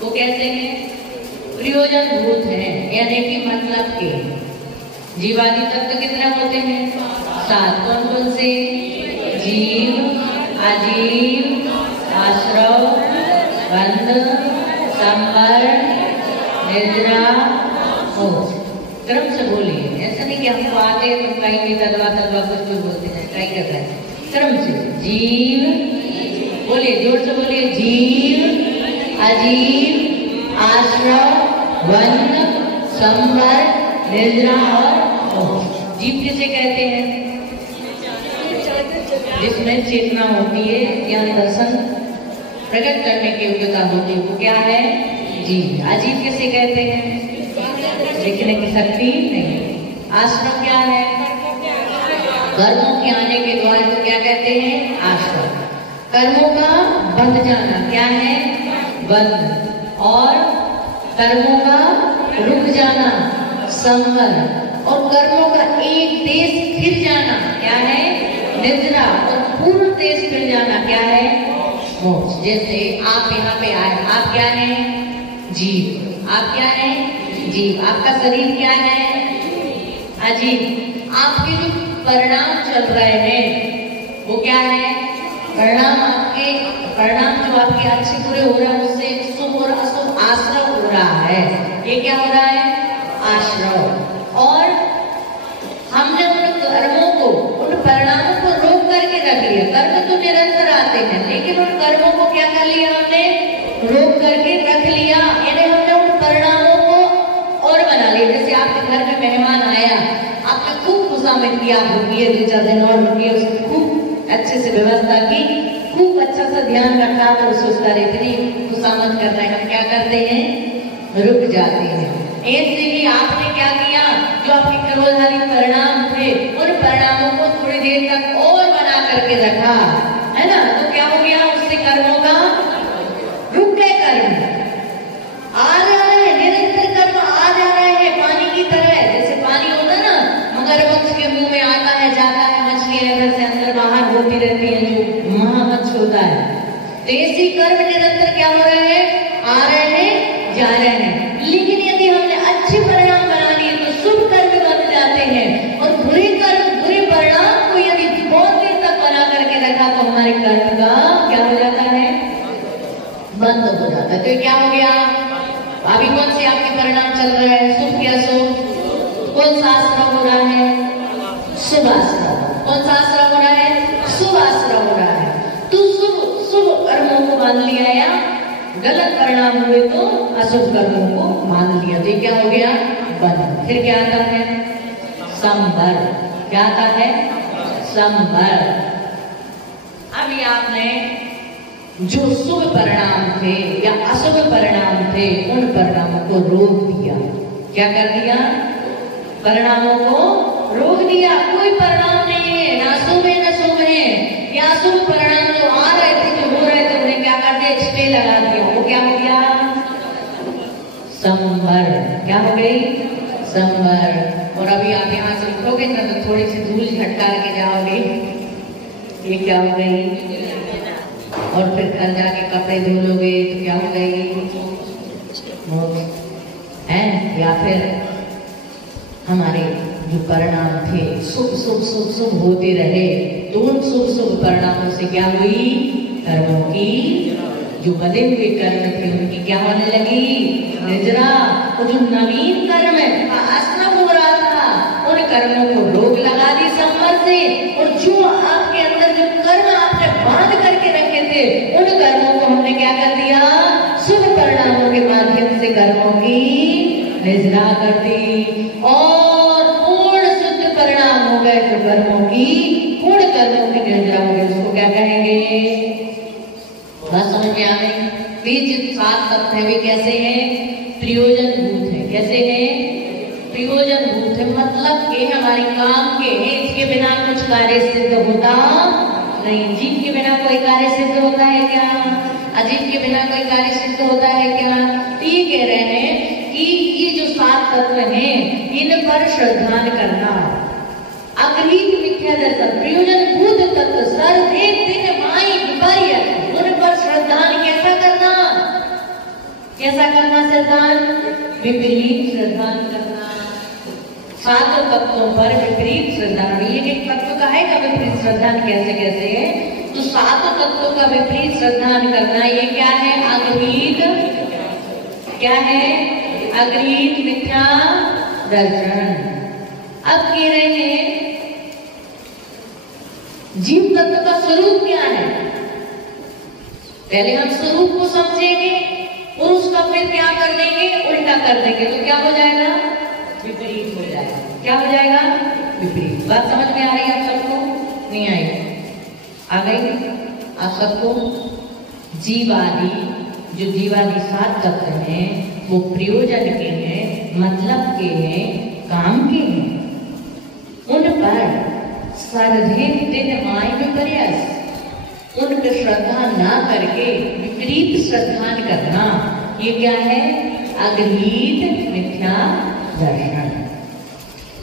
वो कैसे हैं? प्रयोजनभूत हैं, यानी कि मतलब के। जीवादि तत्व कितने होते हैं? 7। कौन कौन से? जीव, अजीव, आश्रव, बंध, संवर, निद्रा, मोक्ष। क्रम से बोलिए, ऐसा नहीं कि हमको आते तो कहीं भी तलवा कुछ भी बोलते हैं, ट्राई कर रहे हैं। क्रम से जीव, बोलिए जोर से बोलिए, जीव, अजीव, आश्रव, बंध, संवर, निद्रा और मोक्ष। जीव किसे कहते हैं? जिसमें चेतना होती है, ज्ञान दर्शन प्रकट करने की योग्यता होती है, वो क्या है? जीव। अजीव किसे कहते हैं? लिखने की शक्ति नहीं। आश्रम क्या है? कर्मों के आने के द्वार को क्या कहते हैं? आश्रम। कर्मों का बंध जाना क्या है? बंध। और कर्मों का रुक जाना संवर। और कर्मों का एक देश फिर जाना क्या है? निद्रा। और पूर्ण देश फिर जाना क्या है? मोक्ष। जैसे आप यहाँ पे आए, आप क्या हैं? जीव। आप क्या हैं? जीव। आपका शरीर क्या है? अजीव। आपके जो परिणाम चल रहे हैं वो क्या है? परिणाम आपके, परिणाम जो आपके अच्छे बुरे हो रहा है उससे शुभ और अशुभ आश्रव हो रहा है। ये क्या हो रहा है? आश्रव। और हमने उन कर्मों को, उन परिणामों को रोक करके रख लिया। कर्म तो निरंतर आते हैं, लेकिन उन कर्मों को क्या कर लिया हमने? रोक करके रख लिया। यानी हमने उन परिणामों को और बना लिया। जैसे आपके घर में मेहमान आया, आपने खूब खुशामद किया, रुकिए 2-4 दिन और रुकिए, उसकी खूब अच्छे से व्यवस्था की, खूब अच्छा सा ध्यान रखा, तो उसका इतनी खुशामद कर रहे हैं, हम क्या करते हैं? रुक जाते हैं। ऐसे ही आपने क्या किया? जो आपके कर्मधारी परिणाम थे, उन परिणामों को थोड़ी देर तक और बना करके रखा, है ना? तो क्या हो गया? उससे कर्मों का रुक गए। कर्म आ रहा है, निरंतर कर्म आ जा रहे हैं पानी की तरह। जैसे पानी होता है ना, मगरमच्छ के मुंह में आता है, जाता है, मछली अंदर से अंदर बाहर होती रहती है, जो महामच्छ होता है। तो ऐसे कर्म निरंतर क्या हो रहे हैं? आ रहे हैं, जा रहे हैं। लेकिन यदि हमने अच्छे परिणाम बना लिए तो शुभ कर्म बन जाते हैं, और बुरे कर्म, बुरे परिणाम को यदि बहुत देर तक बना करके रखा तो हमारे कर्म का क्या हो जाता है? बंद हो जाता है। तो क्या हो गया? अभी कौन से आपके परिणाम चल रहे हैं? शुभ या अशुभ? कौन सा आश्रम हो रहा है? शुभ आश्रम। कौन सा आश्रम हो रहा है? शुभ आश्रम हो रहा है। तो शुभ कर्मों को मान लिया, या गलत परिणाम हुए तो अशुभ कर्मों को मान लिया। तो क्या हो गया? बंध। फिर क्या आता है? संवर। क्या आता है? संवर। अभी आपने जो शुभ परिणाम थे या अशुभ परिणाम थे, उन परिणामों को रोक दिया। क्या कर दिया? परिणामों को रोक दिया। कोई परिणाम नहीं है, ना शुभ है ना शुभ है। या शुभ परिणाम जो आ रहे थे, जो हो रहे थे, उन्हें क्या कर दिया? स्टे लगा दिया। वो क्या हो गया? संवर। क्या हो गई? संवर। और अभी आप यहाँ से उठोगे ना तो थोड़ी सी धूल झटका के जाओगे, ये क्या हो गई? और फिर घर जाके कपड़े धो लोगे तो क्या हो गई? है। या फिर हमारे जो परिणाम थे शुभ शुभ शुभ शुभ होते रहे, तो उन शुभ शुभ परिणामों से क्या हुई? कर्मों की जो बदे हुए कर्म थे उनकी क्या होने लगी? निद्रा। वो जो नवीन कर्म आश्रम हो रहा था, उन कर्मों को रोक लगा दी संवर से। और जो आपके अंदर जो कर्म आपने बांध करके रखे थे, उन कर्मों को हमने क्या कर दिया? शुभ परिणामों के माध्यम से कर्मों की निद्रा कर दी, और पूर्ण शुद्ध परिणाम हो गए। जो कर्मों की, पूर्ण कर्मों की निद्रा हो गई, उसको क्या कहेंगे? बात समझ में आ गई? बीज 7 तत्व है, वे कैसे हैं? प्रयोजनभूत है। कैसे हैं? प्रयोजनभूत है, मतलब के हमारे काम के हैं, इसके बिना कुछ कार्य सिद्ध होता नहीं। जीव के बिना कोई कार्य सिद्ध होता है क्या? अजीव के बिना कोई कार्य सिद्ध होता है क्या? तो ये कह रहे हैं कि ये जो 7 तत्व हैं, इन पर श्रद्धा करना। अग्रीत मिथ्या दर्शन प्रयोजनभूत तत्व सर्वे दिन माई विपर्य, उन पर श्रद्धा कैसा करना? कैसा करना श्रद्धान? विपरीत श्रद्धान करना। सातों तत्वों पर विपरीत श्रद्धान। ये एक तत्व का है का विपरीत श्रद्धान कैसे कैसे है? तो सातों तत्वों का विपरीत श्रद्धान करना ये क्या है? अगृहीत, क्या है? अगृहीत मिथ्या दर्शन। अब कह रहे हैं जीव तत्व का स्वरूप क्या है? पहले हम स्वरूप को समझेंगे और उसका फिर क्या कर देंगे? उल्टा कर देंगे। तो क्या हो जाएगा? विपरीत हो जाएगा। क्या हो जाएगा? विपरीत। बात समझ में आ रही है आप सबको? नहीं आई? आ गई आप सबको? जीवादि, जो जीवादि सात तत्व हैं वो प्रयोजन के हैं, मतलब के हैं, काम के हैं। उन पर श्रद्धेन दिन माय विपर्यस, उन पर श्रद्धा ना करके विपरीत श्रद्धान करना ये क्या है? अगृहीत मिथ्या दर्शन।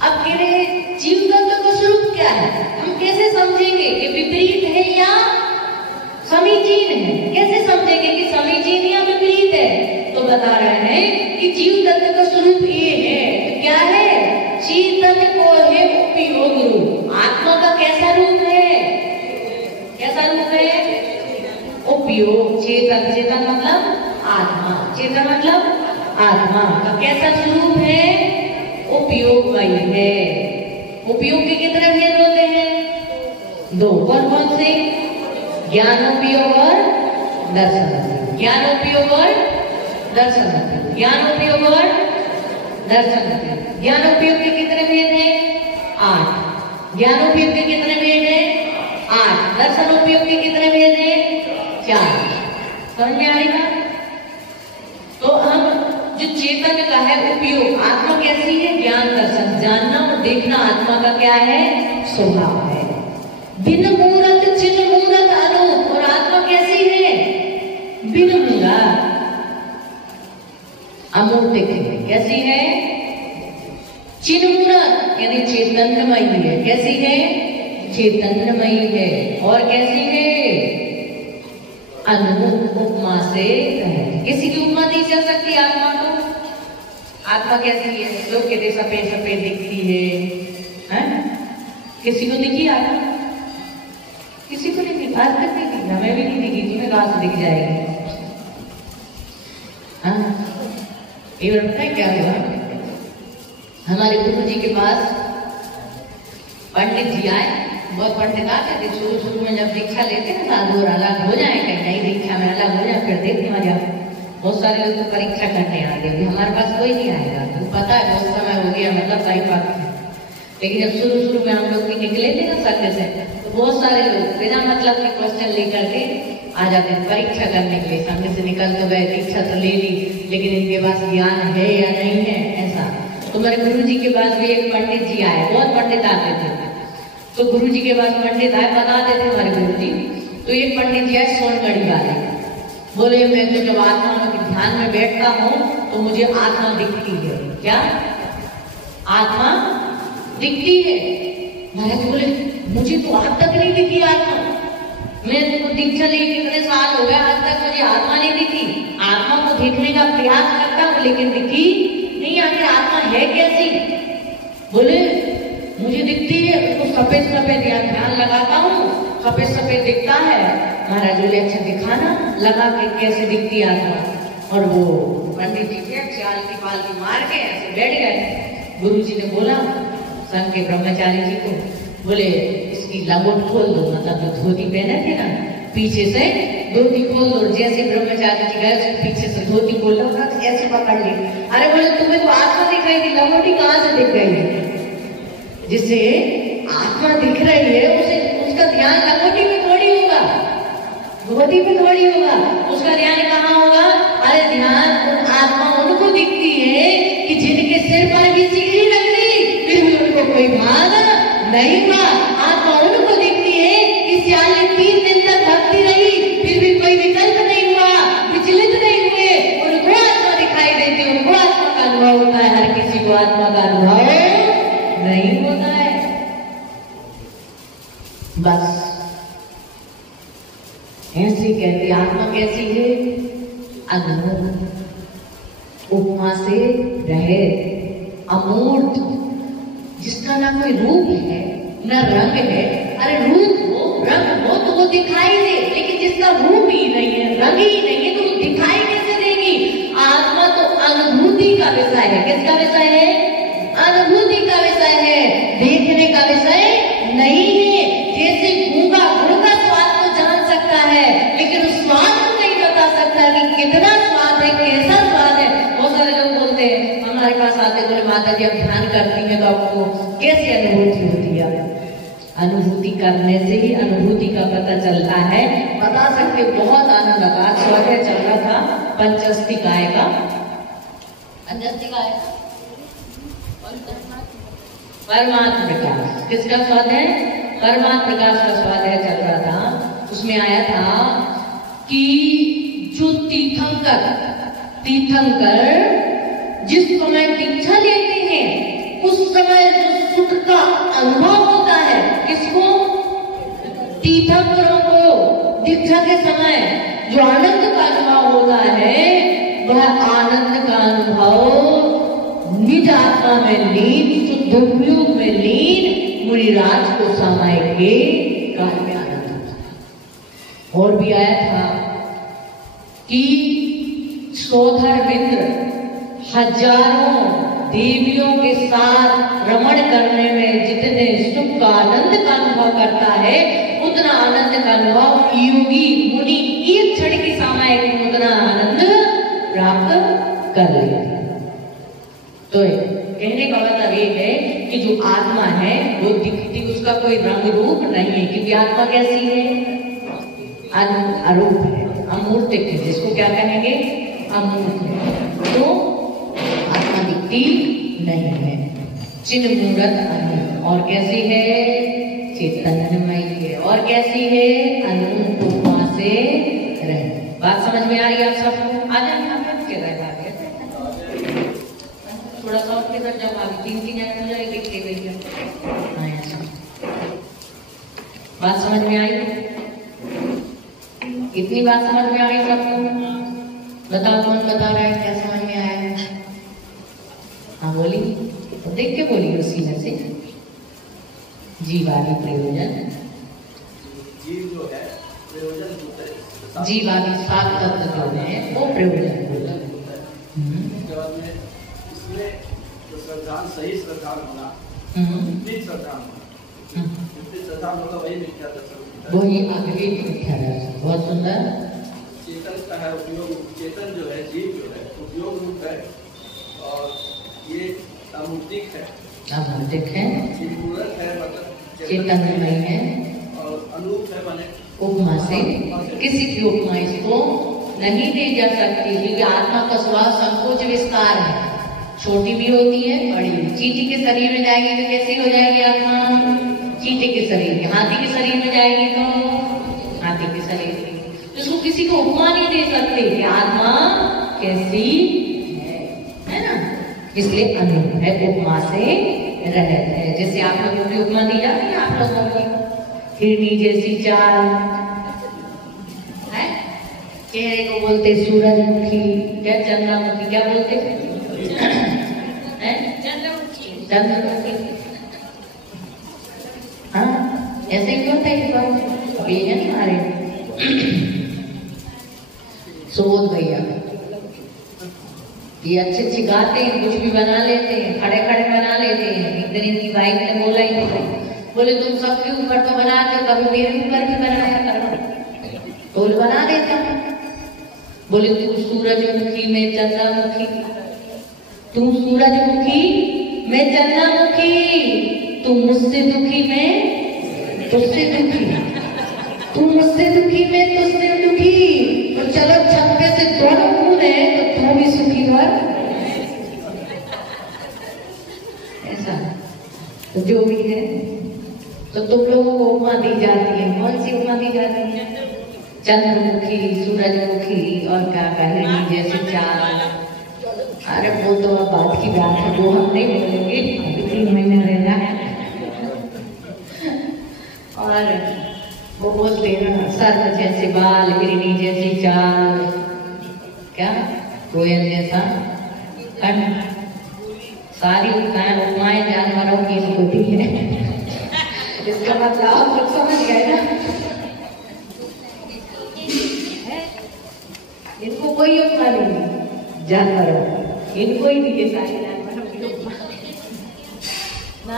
अब कह रहे जीव तत्व का स्वरूप क्या है? हम कैसे समझेंगे कि विपरीत है या समीचीन है? कैसे समझेंगे कि समीचीन या विपरीत है? तो बता रहे हैं कि जीव तत्व का स्वरूप ये है। तो क्या है? चेतन को है उपयोग रूप। आत्मा का कैसा रूप है? कैसा रूप है? उपयोग। चेतन, चेतन मतलब आत्मा, चेतन मतलब आत्मा का कैसा स्वरूप है? उपयोगमयी है। उपयोग के कितने भेद होते हैं? दो। कौन कौन से? ज्ञानोपयोग और दर्शन। ज्ञानोपयोग और दर्शन। ज्ञानोपयोग और दर्शन। ज्ञानोपयोग के कितने भेद हैं? 8। ज्ञानोपयोग के कितने भेद हैं? 8। दर्शनोपयोग के कितने भेद हैं? 4। समझ में आ रही बात? तो हम जो चेतन का है उपयोग, आत्मा कैसी है? ज्ञान दर्शन, जानना और देखना आत्मा का क्या है? स्वभाव है। बिन मूरत चिन्ह मूरत अनूप। और आत्मा कैसी है? बिन मूरत अमूर्तिक है। कैसी है? चिन्ह मूरत यानी चैतन्यमयी है। कैसी है? चैतन्यमयी है। और कैसी है? अनूप उपमा से है। किसी की उपमा दी जा सकती है आत्मा को? आत्मा कैसी है? लोग कहते सफेद सफेद दिखती है? किसी को दिखी आत्मा? किसी को नहीं दिखी। आज तक नहीं दिखी, हमें भी नहीं दिखी। तुम्हें कहां से दिख जाएगी? एक बार पता है क्या हुआ? हमारे गुरु जी के पास पंडित जी आए। बहुत पंडित आते थे शुरू शुरू में, जब दीक्षा लेते हैं साधु और अलग हो जाए, कहीं नई दीक्षा में अलग हो जाए, फिर देखते मजा। बहुत सारे लोग तो परीक्षा करने आते हैं। हमारे पास कोई नहीं आएगा, तो पता है बहुत समय हो गया, मतलब सही बात है। लेकिन जब शुरू शुरू में हम लोग भी निकले थे ना सत्य से, तो बहुत सारे लोग बिना मतलब के क्वेश्चन लेकर के आ जाते हैं परीक्षा करने के लिए। सामने से निकल तो गए, दीक्षा तो ले ली, लेकिन इनके पास ज्ञान है या नहीं है, ऐसा। तो मेरे गुरु जी के पास भी एक पंडित जी आए। बहुत पंडित आते थे, तो गुरु जी के पास पंडित आए, बताते थे हमारे गुरु जी। तो एक पंडित जी आए सोनगढ़ी वाले, बोले मैं तो जब आत्मा के ध्यान में बैठता हूँ तो मुझे आत्मा दिखती है। क्या? आत्मा दिखती है। महाराज बोले मुझे तो आज तक नहीं दिखी आत्मा। मैं तो दीक्षा लिए कितने साल हो गए, आज तक मुझे आत्मा नहीं दिखी। आत्मा को देखने का प्रयास करता हूँ लेकिन दिखी नहीं। आखिर आत्मा है कैसी? बोले मुझे दिखती है, उसको सफेद सफेद ध्यान लगाता हूँ, सफेद सफेद दिखता है। महाराज बोले अच्छा दिखाना, लगा के कैसे दिखती आत्मा। और वो पंडित जी थे, चाल की पाल की मार के ऐसे बैठ गए। गुरु जी ने बोला संघ के ब्रह्मचारी जी को, बोले इसकी लंगोट खोल दो, मतलब जो धोती पहने थे ना, पीछे से धोती खोल दो। जैसे ब्रह्मचारी जी गए पीछे से धोती खोल दो, ऐसे पकड़ ली। अरे बोले तुम्हें तो आत्मा दिख रही थी, लंगोटी कहाँ से दिख गई? जिसे आत्मा दिख रही है उसे उसका ध्यान लंगोटी में थोड़ी होगा, धोती पे थोड़ी होगा, उसका ध्यान कहाँ होगा? अरे ध्यान उन आत्मा उनको दिखती है कि जिनके सिर पर भी सिकड़ी रख दी फिर भी उनको कोई भाग नहीं हुआ। आत्मा उनको दिखती है कि 43 दिन तक भक्ति रही फिर भी कोई विकल्प नहीं हुआ, विचलित नहीं हुए, उनको आत्मा दिखाई देती, उनको आत्मा का अनुभव होता है। हर किसी को आत्मा का अनुभव नहीं होता है। बस ऐसे कहती आत्मा कैसी है? अनूप। उपमा से रहित, अमूर्त, जिसका ना कोई रूप है न रंग है। अरे रूप हो रंग हो तो वो दिखाई दे, लेकिन जिसका रूप ही नहीं है, रंग ही नहीं है, तो वो दिखाई कैसे देगी? आत्मा तो अनुभूति का विषय है। किसका विषय है? अनुभूति का विषय है, देखने का विषय नहीं है। जैसे गूंगा गुड़ का स्वाद तो जान सकता है, लेकिन उस स्वाद को नहीं बता सकता कि कितना स्वाद है, कैसा स्वाद है। बहुत सारे लोग बोलते हैं, हमारे पास आते बोले माता जी आप ध्यान करती हैं तो आपको कैसी अनुभूति होती है? अनुभूति करने से ही अनुभूति का पता चलता है। बता सकते बहुत आनंद लगा। स्वाध्याय चल रहा था पंचस्तिकाय का, परमात्म प्रकाश। किसका स्वाध्याय? परमात्म प्रकाश का स्वाध्याय चल रहा था। उसमें आया था कि जो तीर्थंकर जिस समय दीक्षा लेते हैं उस समय जो सुख का अनुभव होता है, किसको? तीर्थंकरों को दीक्षा के समय जो आनंद का अनुभव होता है, वह आनंद का अनुभव निज आत्मा में लीन, शुद्ध उपयोग में लीन मुनिराज को समय के काल में आनंद होता है। और भी आया था कि सौधर्मिंद्र हजारों देवियों के साथ रमण करने में जितने सुख का आनंद का अनुभव करता है, उतना आनंद का अनुभव योगी मुनि एक क्षण की सामयिक में उतना आनंद प्राप्त कर लेते हैं। तो कहने का मतलब ये है कि जो आत्मा है वो दिखती, उसका कोई रंग रूप नहीं है, क्योंकि आत्मा कैसी है? अरूप है, अमूर्तिक है। जिसको क्या कहेंगे? अमूर्त है। तो आत्मा दिखती नहीं है, चिन्ह मूर्त अनूप। और कैसी है? चैतन्यमयी है। और कैसी है? अनूप उपमा से रहे। बात समझ में आ रही है आप सबको? आ जाए थोड़ा सा और किधर जब आप 3-3 जगह हो जाएगी के भैया। बात समझ में आई? कितनी बात समझ में आई सबको? बताओ, कौन बता रहा है क्या समझ में आया? हाँ बोली, तो देख के बोलिए उसी में से। जीवादि प्रयोजन, जीव जो है प्रयोजन, जीवादि 7 तत्व जो है वो प्रयोजन होता है। इसमें जो श्रद्धान, सही श्रद्धान होना, श्रद्धान होना, श्रद्धान होगा वही मिथ्या दर्शन, वही आगे मिथ्या दर्शन। बहुत सुंदर। चेतन का है उपयोग, चेतन जो है जीव जो है उपयोग रूप है, और ये अमूर्तिक है, अमूर्तिक है, मूर्त है, मतलब चेतनमय है, और अनूप है, माने उपमा से। किसी की उपमा इसको नहीं दी जा सकती, क्योंकि आत्मा का स्वभाव संकोच विस्तार है, छोटी भी होती है बड़ी भी। चींटी के शरीर में जाएगी तो कैसी हो जाएगी आत्मा? चींटी के शरीर में। हाथी के शरीर में जाएगी तो हाथी के शरीर में। तो इसको किसी को उपमा नहीं दे सकते कि आत्मा कैसी है ना। इसलिए अनूप है, उपमा से रहत है। जैसे आप लोगों की उपमा दी जाती है, आप लोगों की हिरनी जैसी चाल है, चेहरे को बोलते सूरजमुखी, क्या चंद्रमुखी, क्या बोलते हैं? चंद्रमुखी। हाँ ऐसे ही होता है। अब ये है ना हमारे सुबोध भैया, ये अच्छे गाते हैं, कुछ भी बना लेते हैं, खड़े खड़े बना लेते हैं। एक दिन इनकी बाइक ने बोला ही नहीं, बोले तुम सबके ऊपर तो बना के कभी मेरे ऊपर भी बनाया करो। तो बना देता हूँ। बोले तू सूरजमुखी में चंद्रमुखी, तू सूरजमुखी मैं चंद्रमुखी, तू मुझसे दुखी मैं तुझसे दुखी, तू मुझसे दुखी मैं तुझसे दुखी। तो चलो छत पे से दोनों कूदे तो तू भी सुखी हो। ऐसा तो जो भी है, तो तुम लोगों को उपमा दी जाती है। कौन सी उपमा दी जाती है? चंद्रमुखी, सूरजमुखी और क्या कहनी जैसे चाल। अरे वो तो अब बात की बात है, वो हम नहीं बोलेंगे, अभी 3 महीने रहना है। और वो बोलते हैं सर्प जैसे बाल, हिरनी जैसी चाल, क्या कोयल जैसा कंठ। सारी उपमाएं जानवरों की होती है। इसका मतलब आप लोग समझ गए ना। इनको कोई उपमा नहीं, जानवरों इनको ही दिए सारे जानवरों की उपमा ना।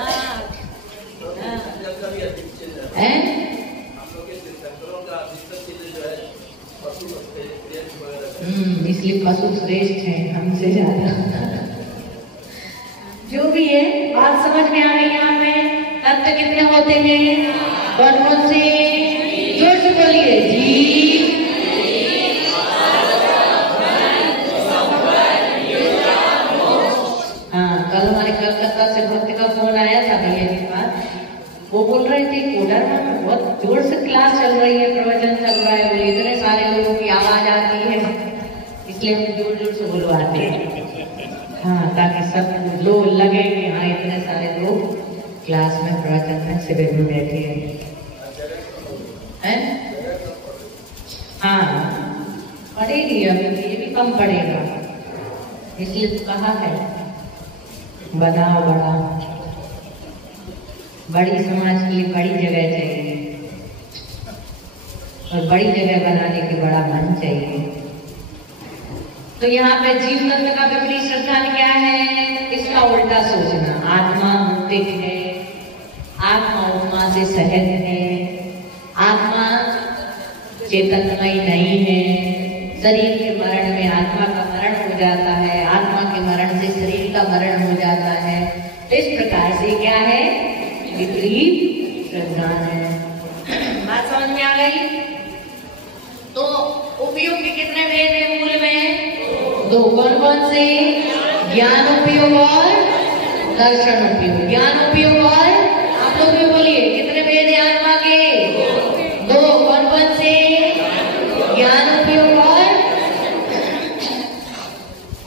इसलिए पशु श्रेष्ठ है हमसे ज्यादा। जो भी है बात समझ में आ गई। यहाँ पे तत्व कितने होते हैं, कौन कौन से, जोर से बोलिए जी। हाँ, कल हमारे कलकत्ता से भक्त का फोन आया था भैया के पास। वो बोल रहे थे कोडरमा में बहुत जोर से क्लास चल रही है, प्रवचन चल रहा है, बोले इतने सारे लोगों की आवाज आती है, इसलिए हम जोर जोर से बुलवाते हैं। हाँ, ताकि सब लोग लगे कि हाँ इतने सारे लोग क्लास में प्रवचन में शिविर में बैठे हैं। हाँ, पढ़ेगी अभी, ये भी कम पढ़ेगा, इसलिए तो कहा है बनाओ बड़ा। बड़ी समाज के लिए बड़ी जगह चाहिए और बड़ी जगह बनाने के बड़ा मन चाहिए। तो यहाँ पे जीव तत्व का विपरीत श्रद्धा क्या है, इसका उल्टा सोचना। आत्मा मुक्तिक है, आत्मा उपमा से सहज है, आत्मा चेतनमयी नहीं है। शरीर के मरण में आत्मा का मरण हो जाता है, आत्मा के मरण से शरीर का मरण हो जाता है। तो इस प्रकार से क्या है, विपरीत श्रद्धा है। बात समझ में आ गई। तो उपयोग के कितने भेद है मूल में, दो। कौन कौन से, ज्ञान उपयोग और दर्शन उपयोग। ज्ञान उपयोग और, आप लोग भी बोलिए कितने भेद है आत्मा के, दो। कौन कौन से, ज्ञान उपयोग और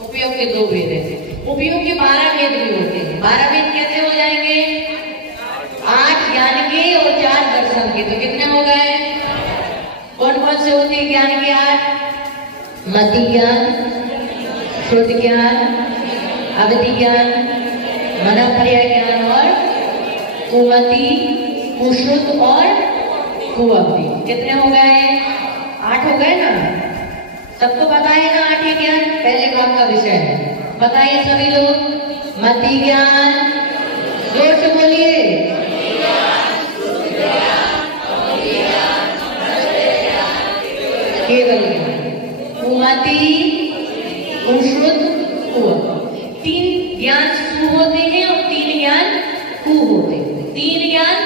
उपयोग के दो भेद है। उपयोग के 12 भेद भी होते हैं। 12 भेद कैसे हो जाएंगे, 8 ज्ञान के और 4 दर्शन के, तो कितने हो गए। कौन कौन से होते हैं ज्ञान के 8, मति ज्ञान, श्रुति ज्ञान, अवधि ज्ञान, मनःपर्याय ज्ञान और कुमति, कुश्रुत और कुअवधि। कितने हो गए, 8 हो गए ना। सबको पता है ना 8 ज्ञान, पहले भाग का विषय है, बताइए सभी लोग। मति ज्ञान, जोर से बोलिए। केवल कुमति, कुश्रुत, कुअवधि। 3 ज्ञान सु होते हैं और 3 ज्ञान कु होते हैं। 3 ज्ञान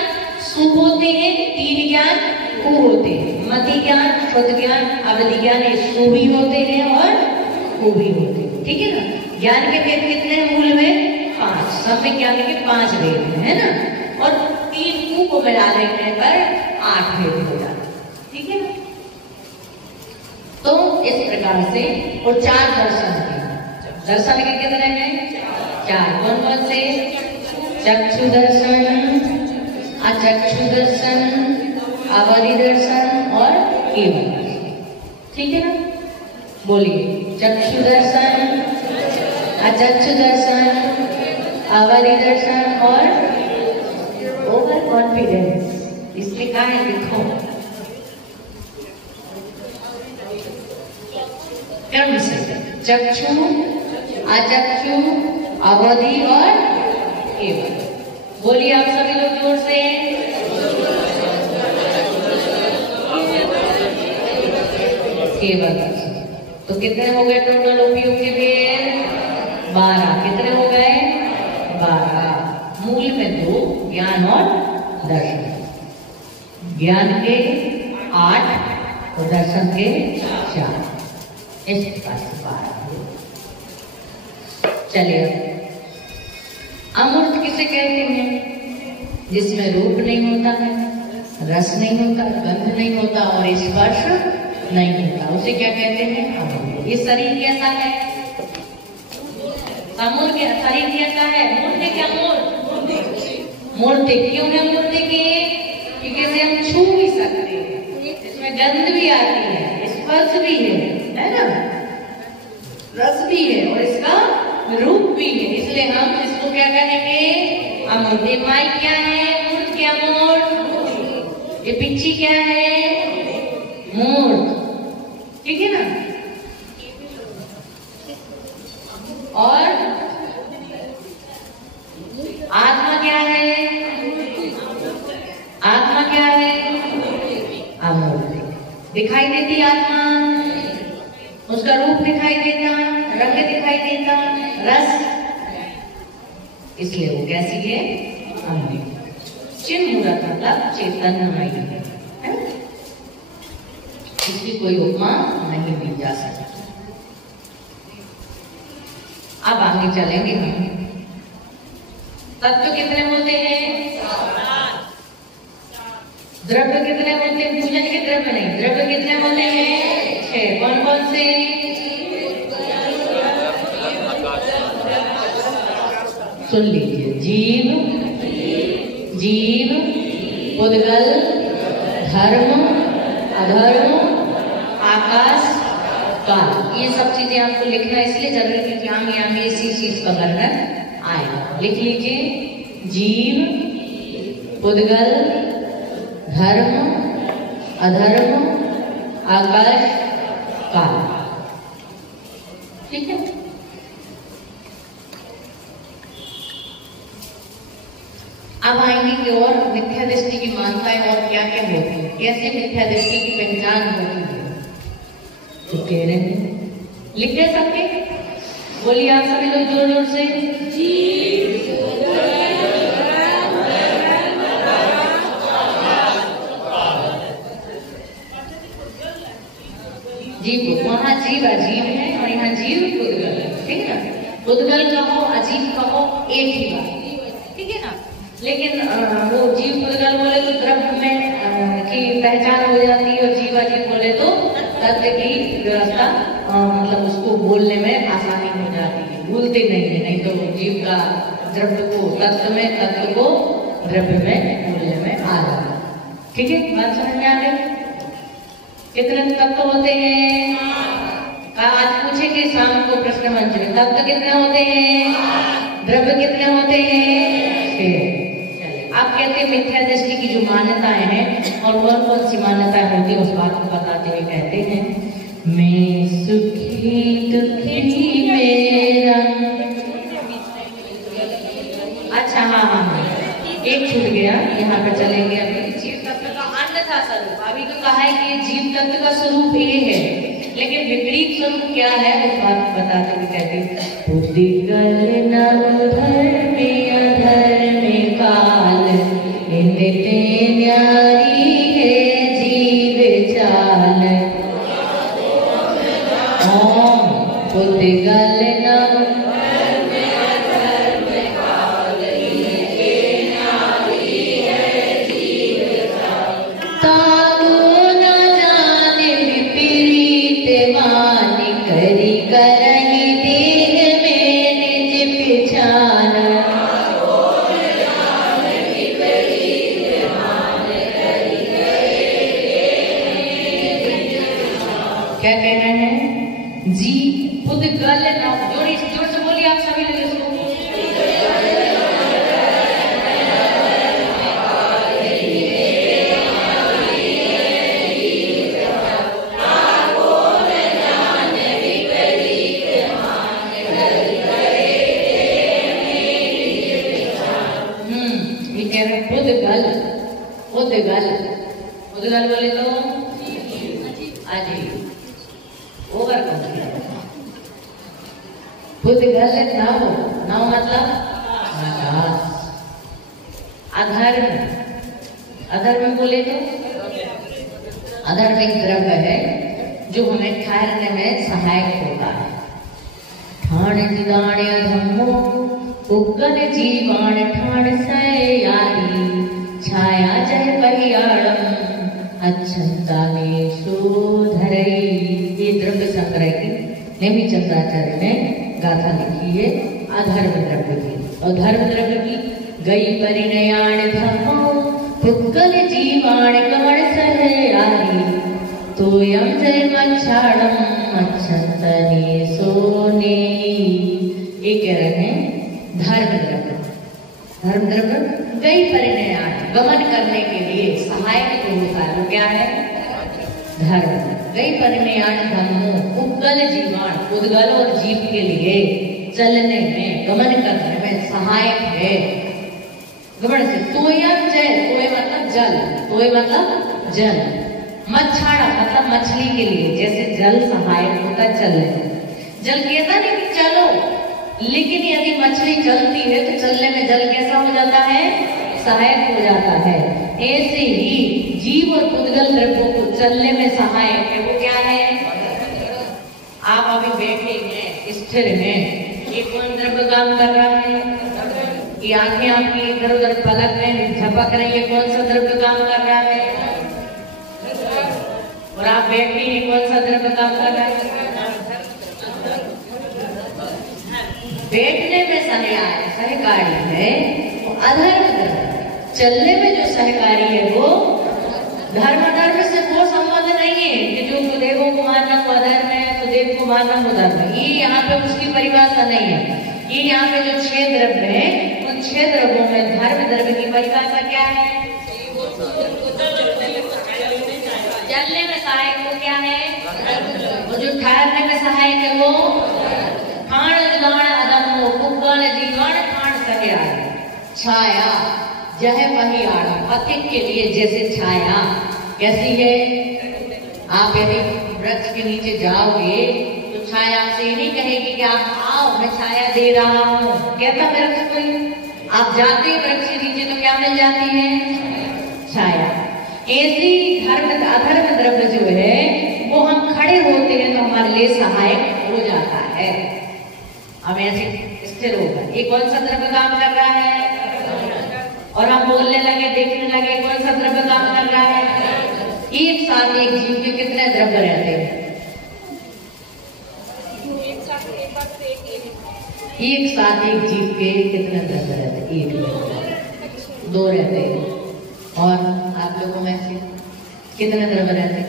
सु होते हैं, 3 ज्ञान कु होते हैं। मति ज्ञान, श्रुत ज्ञान, अवधि ज्ञान, ये सु भी होते हैं और कु भी होते हैं। ठीक है ना। ज्ञान के भेद कितने हैं मूल में, 5। सब में ज्ञान के 5 भेद है ना, और 3 कु को मिला देने पर 8 भेद हो जाते। ठीक है ना। तो इस प्रकार से, और 4 दर्शन के, दर्शन के कितने हैं, 4। कौन कौन से, चक्षु दर्शन, अचक्षु दर्शन, अवधि दर्शन और केवल दर्शन। ठीक है ना। बोलिए, चक्षु दर्शन, अचक्षु दर्शन, अवधि दर्शन और ओवर कॉन्फिडेंस। इसमें क्या है देखो, क्रम से चक्षु, अचक्षु, अवधि और केवल। बोलिए आप सभी लोग जोर से। केवल। तो कितने हो गए टोटल उपयोग के भेद, 12। कितने हो गए, 12। मूल में 2 ज्ञान और दर्शन। ज्ञान के 8 और दर्शन के 4। इस प्रकार से 12। चलिए, अमूर्त किसे कहते हैं, जिसमें रूप नहीं होता है, रस नहीं होता, गंध नहीं होता और स्पर्श नहीं होता, उसे क्या कहते हैं, अमूर्त। ये शरीर कैसा है, अमूर्त। शरीर कैसा है, मूर्ति क्या, मूर्ति। क्यों है मूर्ति की, क्योंकि इसे हम छू भी सकते हैं, इसमें गंध भी आती है, स्पर्श भी है ना। रस भी है और इसका रूप भी है, इसलिए हम इसको क्या कहेंगे? अमूर्त। ये माई क्या है? मूर्त। क्या मूर्त? ये पिच्ची क्या है? मूर्त। ठीक है ना? और आत्मा क्या है? आत्मा क्या है? अमूर्त। दिखाई देती आत्मा, उसका रूप दिखाई देता, रंग दिखाई देता, रस, इसलिए वो कैसी है? अमूर्त। चिन्मूर्त मतलब चैतन्यमय है, इसकी कोई उपमा नहीं दी जा सकती। अब आगे चलेंगे हम। तत्व कितने होते हैं? द्रव्य कितने होते हैं? पूजन के द्रव्य नहीं, द्रव्य कितने होते हैं? 6। कौन कौन से? सुन लीजिए। जीव, जीव, उद्गल, धर्म, अधर्म, आकाश, काल। ये सब चीजें आपको लिखना इसलिए जरूरी है कि आगे आगे इसी चीज का वर्णन आएगा। लिख लीजिए। जीव, उद्गल, धर्म, अधर्म, आकाश, काल। ठीक है? अब आएंगे कि और मिथ्या दृष्टि की मान्यताएं और क्या क्या होती है, कैसे मिथ्या दृष्टि की पहचान होती है। तो कह रहे हैं, लिख दे सकते? बोलिए आप सभी लोग जोर जोर से। जीव, वहां जीव अजीब है और यहाँ जीव उद्गल है। ठीक है ना? उद्गल कहो, अजीब कहो, एक ही बात। ठीक है ना? लेकिन वो जीव उद्गल बोले तो द्रव्य में की पहचान हो जाती है और जीव अजीब बोले तो तत्व की व्यवस्था, मतलब उसको बोलने में आसानी हो जाती है, भूलते नहीं है। नहीं तो जीव का द्रव्य को तत्व में, तत्व को द्रव्य में बोलने में आ जाता है। ठीक है? बात समझ में आ गई? कितने तत्व होते हैं? आज पूछेंगे शाम को प्रश्न मंच में। तत्व कितने होते हैं? द्रव्य कितने होते हैं? 6। आप कहते हैं मिथ्या दृष्टि की जो मान्यताएं हैं और कौन कौन सी मान्यताएं होती है उस बात को बताते हुए कहते हैं, मैं सुखी दुखी मेरा। अच्छा, हाँ, एक छूट गया, यहाँ पे चलेंगे। अभी जीव तत्व का अन्यथा स्वरूप, अभी तो कहा है कि जीव तत्व का स्वरूप ये है, लेकिन विपरीत स्वरूप क्या है उस बात को बताते हुए कहते हैं, उद्गल नवधर्म अधर्म काल, इनते न्यारी है जीव चाल। ओम उद्गल नवधर्म अधर्म काल, इनते न्यारी है जीव चाल। ताऊ न जाने विपरीत वाणी, करी करही देह में निज पिछान। क्या कह रहे हैं? जी उद्गल नव, जोर से बोलिए आप सभी लोग इसको। ये कह रहे हैं उद्गल, उद्गल, उद्गल बोले तो अजीब, ओवर कॉन्फिडेंस। उद्गल नव, नव मतलब आकाश। अधर्म, अधर्म बोले तो अधर्म एक द्रव्य है जो हमें ठहरने में सहायक होता है। ठाण जिदाण्य धम्मो उग्गल जीवाण ठाण सयादी, छाया जय परियाणम अच्छंता में शोधरई। ये द्रव्य संग्रह की नेमिचंद्राचार्य ने गाथा लिखी है अधर्म द्रव्य की। और धर्म द्रव्य की गई परिणयाण धम्मो उग्गल जीवाण कमण सयादी, तोयम जय मच्छाड़म मच्छन्तने सोने। ये कह रहे हैं धर्म द्रव्य। धर्म द्रव्य कई परिणयान गमन करने के लिए सहायक जो होता है वो क्या है? धर्म। कई परिणयान धर्मों उद्गल जीवान, उद्गल और जीव के लिए चलने में गमन करने में सहायक है। गमन से तोयम जय, तोय मतलब जल, तोय मतलब जल, मच्छाड़ा मतलब मछली के लिए जैसे जल सहायक होता है चलने में। जल कहता नहीं कि चलो, लेकिन यदि मछली चलती है तो चलने में जल कैसा हो जाता है? सहायक हो जाता है। ऐसे ही जीव और उद्गल द्रव्यों को चलने में सहायक है। वो क्या है? आप अभी बैठे हैं, स्थिर हैं, ये कौन द्रव्य काम कर रहा है? ये आंखें आपकी इधर उधर पलक में झपक रही है, कौन सा द्रव्य काम कर रहा है? और आप बैठे हैं, कौन सा द्रव्य काम कर रहा है? बैठने में सहकारी है वो अधर्म द्रव्य, चलने में जो सहकारी है वो धर्म। धर्म से वो संबंध नहीं है कि जो सुदेवों को मानना वो अधर्म है, सुदेव को मानना वो धर्म है। ये यहाँ पे उसकी परिभाषा नहीं है। ये यहाँ पे जो 6 द्रव्य है उन 6 द्रव्यों में धर्म द्रव्य की परिभाषा क्या है? चलने में सहायक वो क्या है? वो जो ठहरने में सहायक है वो खाण गाण अदमो कुगण जीवण खाण सके छाया जह वही आड़ा। पथिक के लिए जैसे छाया कैसी है? आप यदि वृक्ष के नीचे जाओगे तो छाया आपसे ये नहीं कहेगी कि आप आओ मैं छाया दे रहा हूँ, कहता वृक्ष कोई? आप जाते ही वृक्ष के नीचे तो क्या मिल जाती है? छाया। ऐसी धर्म अधर्म द्रव्य जो है वो हम खड़े होते हैं तो हमारे लिए सहायक हो जाता है। हम ऐसे स्थिर होकर, ये कौन सा द्रव्य काम कर रहा है? और हम बोलने लगे, देखने लगे, कौन सा द्रव्य काम कर रहा है? एक साथ एक जीव के कितने द्रव्य रहते हैं? एक साथ एक जीव के कितने द्रव्य रहते हैं? एक, 2 रहते हैं। और आप लोगों में से कितने द्रव्य रहते हैं?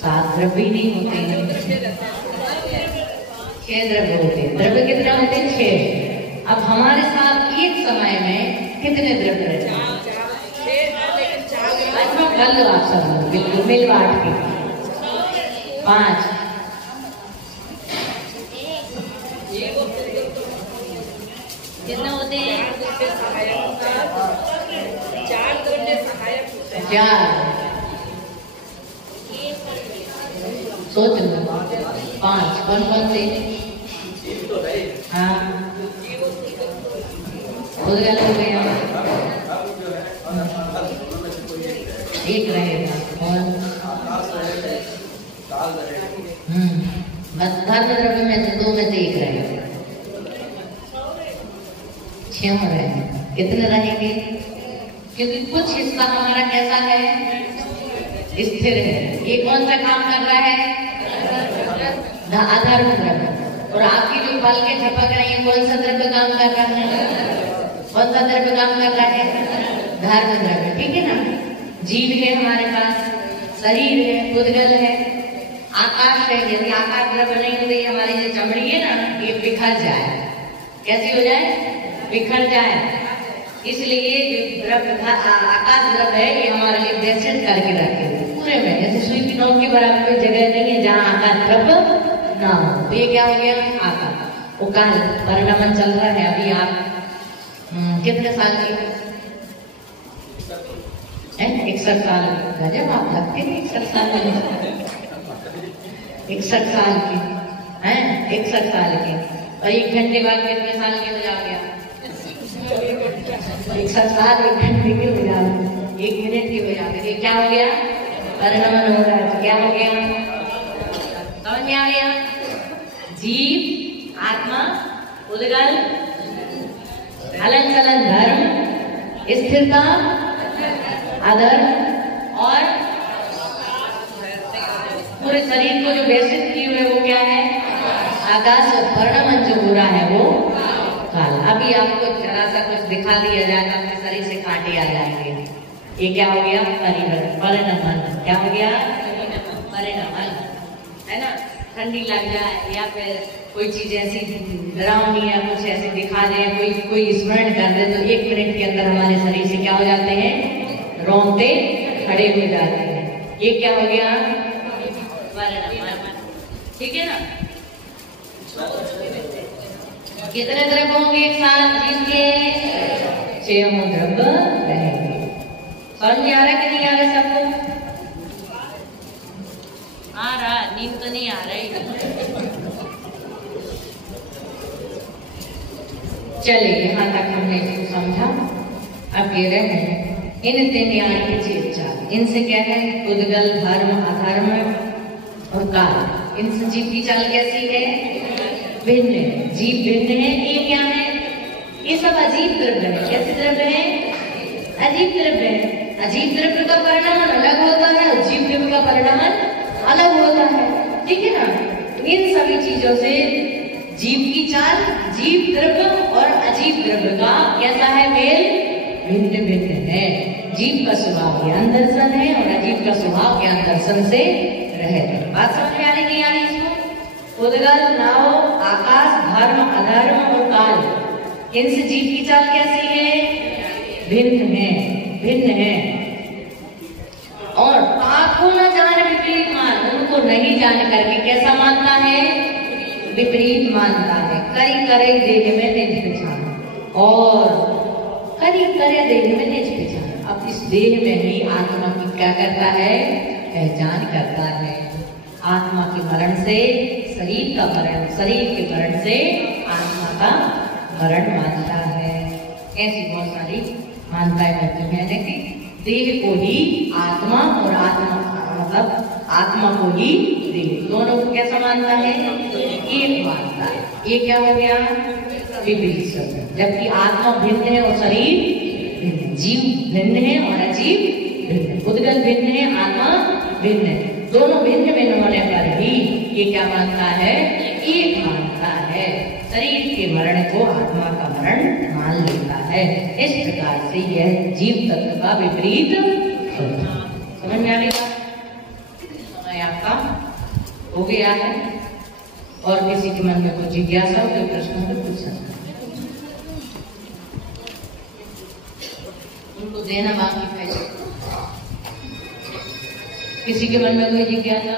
7 द्रव्य ही नहीं होते हैं, 6 द्रव्य होते हैं। द्रव्य कितने होते हैं? 6। अब हमारे साथ एक समय में कितने द्रव्य रहते हैं? कर लो आप सब लोग, बिल्कुल मिल बांट के। 5। कितने होते हैं? 4। सोच लो 5 कौन कौन से? हाँ उद्गल हो गया, एक रहेगा और धर्म द्रव्य में से 2 में से 1 रहेगा। 6 रहेंगे। कितने रहेंगे? क्योंकि कुछ हिस्सा हमारा कैसा है? स्थिर है। ये कौन सा काम कर रहा है? अधर्म द्रव्य। और आपकी जो पल के झपक रही है कौन सा द्रव्य काम कर रहा है? कौन सा द्रव्य काम कर रहा है? धर्म द्रव्य। ठीक है ना? जीव है हमारे पास, शरीर है, उद्गल है, आकाश है। यदि आकाश द्रव्य नहीं होती हमारी जो चमड़ी है ना ये बिखर जाए। कैसी हो जाए? बिखर जाए। इसलिए जो द्रव्य आकाश द्रव्य है ये हमारे लिए बेसिड करके रखे पूरे में, जैसे सुई की नोक के बराबर कोई जगह नहीं है जहाँ आकाश द्रव्य ना हो। तो ये क्या हो गया? आकाश। वो काल परिणामन चल रहा है। अभी आप कितने साल की? 61 साल। गजब आप लगते हैं 61 साल में। 61 साल की हैं? 61 साल की। और 1 घंटे बाद कितने साल के हो जाओगे? 61 साल 1 घंटे के हो जाओगे, 1 मिनट के हो जाओगे। ये क्या हो गया? परिणामन हो रहा है। तो क्या हो गया? समझ में आ गया? जीव, आत्मा, उद्गल, हलन चलन धर्म, स्थिरता अधर्म और पूरे शरीर को जो व्यवस्थित किए हुए वो क्या है? आकाश। और परिणामन जो हो रहा है वो काल। अभी आपको जरा सा कुछ दिखा दिया जाएगा, आपके शरीर से कांटे आ जाएंगे। ये क्या हो गया? परिणामन। क्या हो गया? परिणमन, है ना। ठंडी लग जाए या फिर कोई चीज ऐसी डरावनी या कुछ ऐसी दिखा दे, कोई स्मरण कर दे, तो 1 मिनट के अंदर हमारे शरीर से क्या हो जाते हैं, रोंगटे खड़े हो जाते हैं। ये क्या हो गया, परिणमन, ठीक है ना। कितने द्रव्य होंगे एक साथ जिसके 6 द्रव्य रहेंगे। समझ में आ रहा है कि नहीं आ रहा सबको? आ रहा, नींद तो नहीं आ रही। चलिए यहाँ तक हमने इसको समझा। अब कह रहे हैं इन 3 न्याय के चेत चाल, इनसे क्या है, उद्गल, धर्म, अधर्म और काल। इनसे जीव की चाल कैसी है, भिन्न है। जीव भिन्न है। ये क्या है, ये सब अजीब द्रव्य है। कैसे द्रव्य है, अजीब द्रव्य है। अजीब द्रव्य का परिणाम अलग होता है और जीव द्रव्य का परिणाम अलग होता है, ठीक है ना। इन सभी चीजों से जीव की चाल, जीव द्रव्य और अजीव द्रव्य का कैसा है मेल, भिन्न भिन्न है। जीव का स्वभाव ज्ञान दर्शन है और अजीव का स्वभाव ज्ञान दर्शन से रहित है। बात समझ में आ रही नहीं आ रही इसको? उद्गल, नाव, आकाश, धर्म, अधर्म और काल, इनसे जीव की चाल कैसी है, भिन्न है, भिन्न है। और पाप को न जाने विपरीत मान, उनको नहीं जान करके कैसा मानता है, विपरीत मानता है। करी करे देह में निज पहचान, और करी करे देह में निज पहचान। अब इस देह में ही आत्मा की क्या करता है, पहचान करता है। आत्मा के मरण से शरीर का मरण, शरीर के मरण से आत्मा का मरण मानता है। ऐसी बहुत सारी मान्यताएं होती है, लेकिन देह को ही आत्मा और आत्मा मतलब आत्मा को ही देह, दोनों को कैसा मानता है, एक मानता है। ये क्या हो गया, विपरीत शब्द। जबकि आत्मा भिन्न है और शरीर भिन्न, जीव भिन्न है और अजीव भिन्न, उद्गल भिन्न है, आत्मा भिन्न है। दोनों भिन्न भिन्न होने पर भी ये क्या मानता है, एक मानता है। शरीर के मरण को आत्मा का मरण मान लेता है। इस प्रकार से यह जीव तत्व का विपरीत समझ में आएगा। समय आपका हो गया है, और किसी के मन में कोई जिज्ञासा हो तो प्रश्न को पूछ सकते हैं, उनको देना बाकी है। किसी के मन में कोई जिज्ञासा